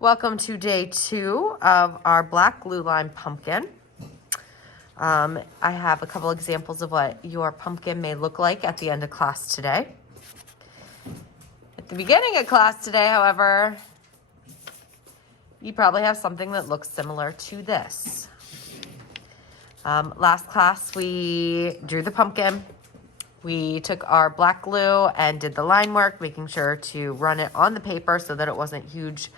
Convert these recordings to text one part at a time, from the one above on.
Welcome to day 2 of our black glue line pumpkin. I have a couple examples of what your pumpkin may look like at the end of class today. At the beginning of class today, however, you probably have something that looks similar to this. Last class, we drew the pumpkin. We took our black glue and did the line work, making sure to run it on the paper so that it wasn't huge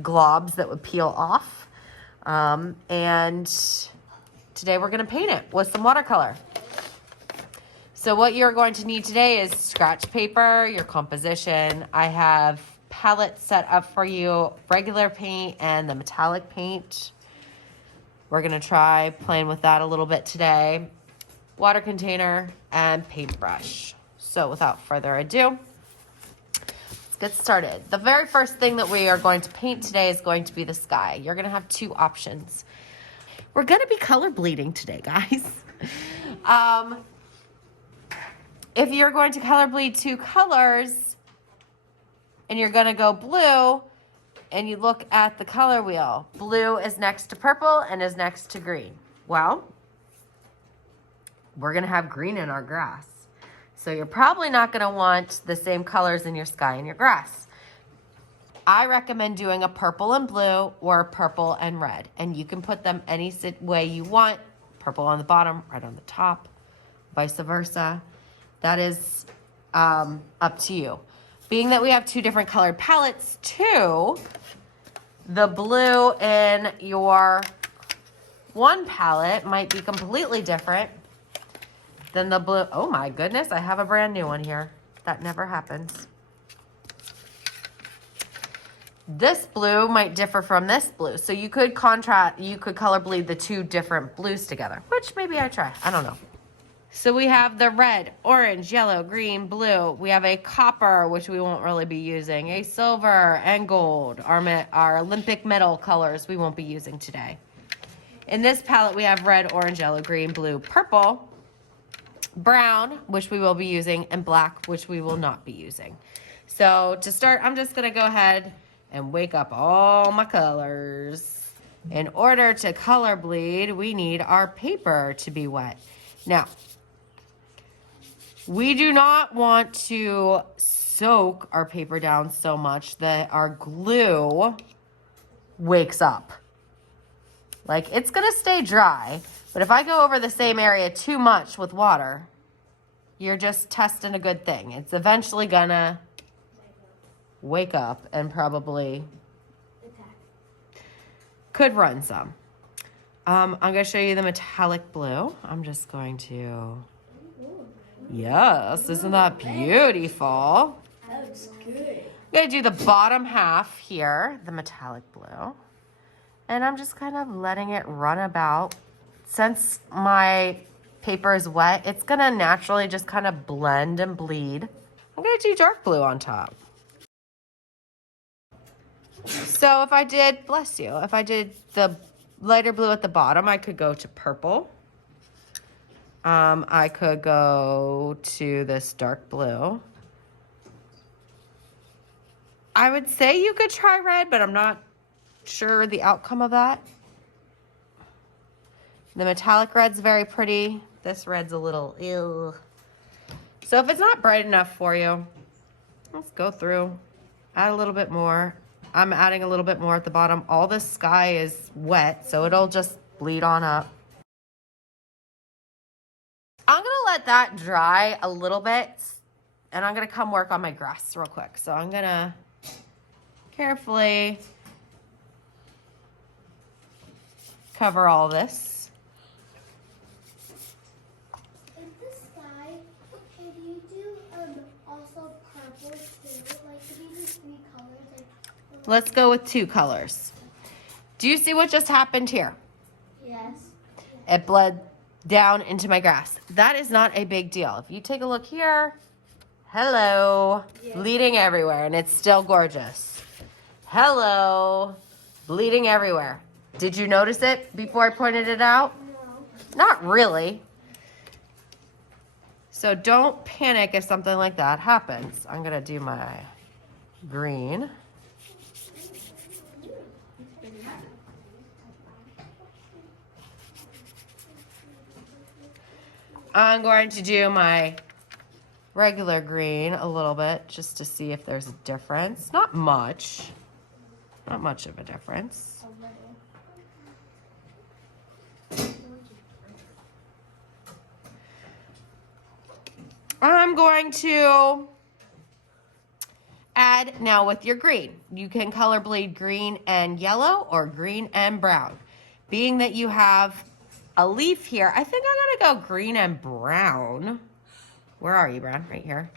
globs that would peel off. And today we're going to paint it with some watercolor. So what you're going to need today is scratch paper, your composition. I have palettes set up for you, regular paint and the metallic paint. We're going to try playing with that a little bit today. Water container and paintbrush. So without further ado, get started. The very first thing that we are going to paint today is going to be the sky. You're going to have 2 options. We're going to be color bleeding today, guys. If you're going to color bleed 2 colors and you're going to go blue and you look at the color wheel, blue is next to purple and is next to green. Well, we're going to have green in our grass. So you're probably not going to want the same colors in your sky and your grass. I recommend doing a purple and blue or purple and red. And you can put them any way you want. Purple on the bottom, red on the top, vice versa. That is up to you. Being that we have 2 different colored palettes too, the blue in your one palette might be completely different then the blue. Oh my goodness, I have a brand new one here. That never happens. This blue might differ from this blue. So you could color bleed the 2 different blues together, which maybe I try. I don't know. So we have the red, orange, yellow, green, blue. We have a copper, which we won't really be using, a silver and gold. Our Olympic medal colors we won't be using today. In this palette, we have red, orange, yellow, green, blue, purple, brown, which we will be using, and black, which we will not be using. So to start, I'm just going to go ahead and wake up all my colors. In order to color bleed, we need our paper to be wet. Now, we do not want to soak our paper down so much that our glue wakes up. Like, it's going to stay dry. But if I go over the same area too much with water, you're just testing a good thing. It's eventually gonna wake up and probably could run some. I'm gonna show you the metallic blue. I'm just going to, yes, isn't that beautiful? That looks good. I'm gonna do the bottom half here, the metallic blue. And I'm just kind of letting it run about. Since my paper is wet, it's gonna naturally just kind of blend and bleed. I'm gonna do dark blue on top. So if I did, bless you, if I did the lighter blue at the bottom, I could go to purple. I could go to this dark blue. I would say you could try red, but I'm not sure the outcome of that. The metallic red's very pretty. This red's a little ew. So if it's not bright enough for you, let's go through, add a little bit more. I'm adding a little bit more at the bottom. All the sky is wet, so it'll just bleed on up. I'm gonna let that dry a little bit, and I'm gonna come work on my grass real quick. So I'm gonna carefully cover all this. Let's go with 2 colors. Do you see what just happened here? Yes. It bled down into my grass. That is not a big deal. If you take a look here, hello, bleeding everywhere, and it's still gorgeous. Hello, bleeding everywhere. Did you notice it before I pointed it out? No. Not really. So don't panic if something like that happens. I'm gonna do my green. I'm going to do my regular green a little bit just to see if there's a difference. Not much. Not much of a difference. I'm going to add now with your green. You can color bleed green and yellow or green and brown. Being that you have a leaf here, I think I'm gonna go green and brown. Where are you, Brown? Right here.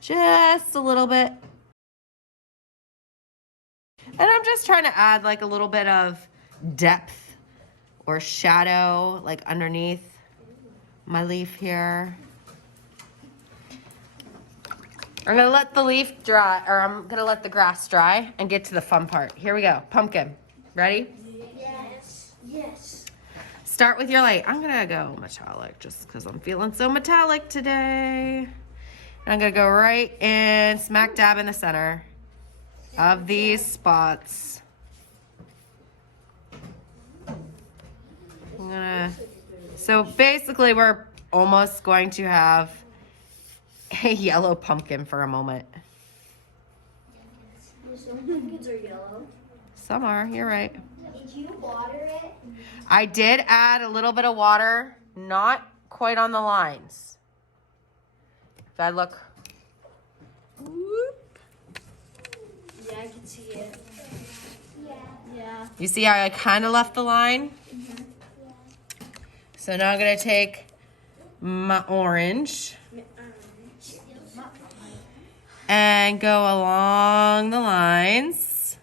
Just a little bit. And I'm just trying to add like a little bit of depth or shadow like underneath my leaf here. I'm gonna let the leaf dry, or I'm gonna let the grass dry and get to the fun part. Here we go, pumpkin. Ready? Yes. Yes. Start with your light. I'm gonna go metallic just because I'm feeling so metallic today. I'm gonna go right in smack dab in the center of these spots. So basically we're almost going to have a yellow pumpkin for a moment. Some pumpkins are yellow. Some are, you're right. Did you water it? I did add a little bit of water, not quite on the lines. If I look, whoop. Yeah, I can see it. Yeah. Yeah. You see how I kind of left the line? Mm-hmm. So now I'm gonna take my orange and go along the lines.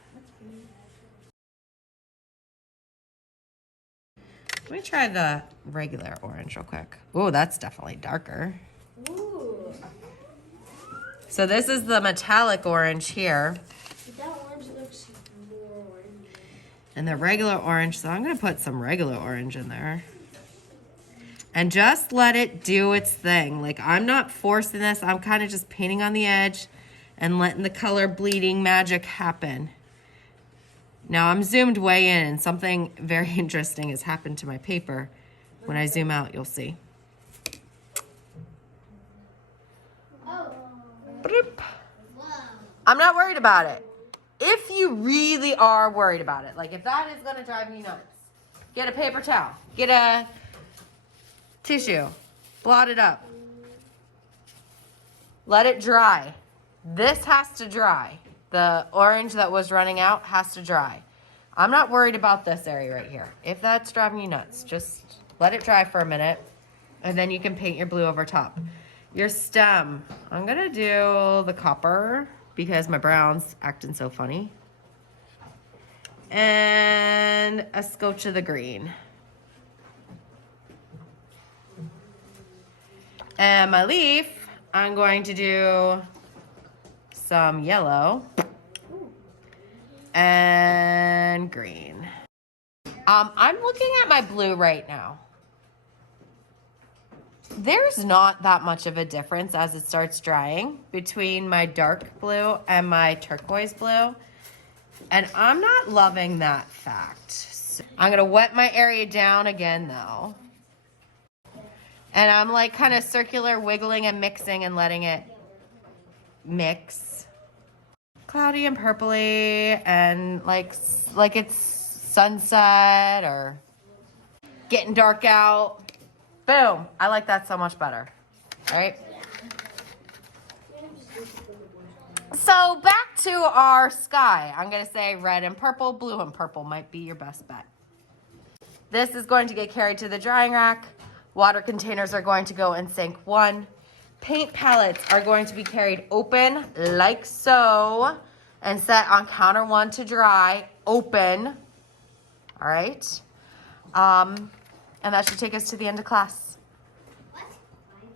Let me try the regular orange real quick. Oh, that's definitely darker. Ooh. So this is the metallic orange here. That orange looks more orange. And the regular orange, so I'm gonna put some regular orange in there. And just let it do its thing. Like, I'm not forcing this, I'm kind of just painting on the edge and letting the color bleeding magic happen. Now I'm zoomed way in and something very interesting has happened to my paper. When I zoom out, you'll see. Oh. Bloop. Wow. I'm not worried about it. If you really are worried about it, like if that is gonna drive you nuts, get a paper towel, get a tissue, blot it up. Let it dry. This has to dry. The orange that was running out has to dry. I'm not worried about this area right here. If that's driving you nuts, just let it dry for a minute and then you can paint your blue over top. Your stem, I'm gonna do the copper because my brown's acting so funny. And a scotch of the green. And my leaf, I'm going to do some yellow and green. I'm looking at my blue right now. There's not that much of a difference as it starts drying between my dark blue and my turquoise blue. And I'm not loving that fact. So I'm gonna wet my area down again though. And I'm like kind of circular wiggling and mixing and letting it mix. Cloudy and purpley and like it's sunset or getting dark out. Boom. I like that so much better. All right. So back to our sky. I'm going to say red and purple. Blue and purple might be your best bet. This is going to get carried to the drying rack. Water containers are going to go in sink 1. Paint palettes are going to be carried open like so and set on counter 1 to dry open. All right. And that should take us to the end of class.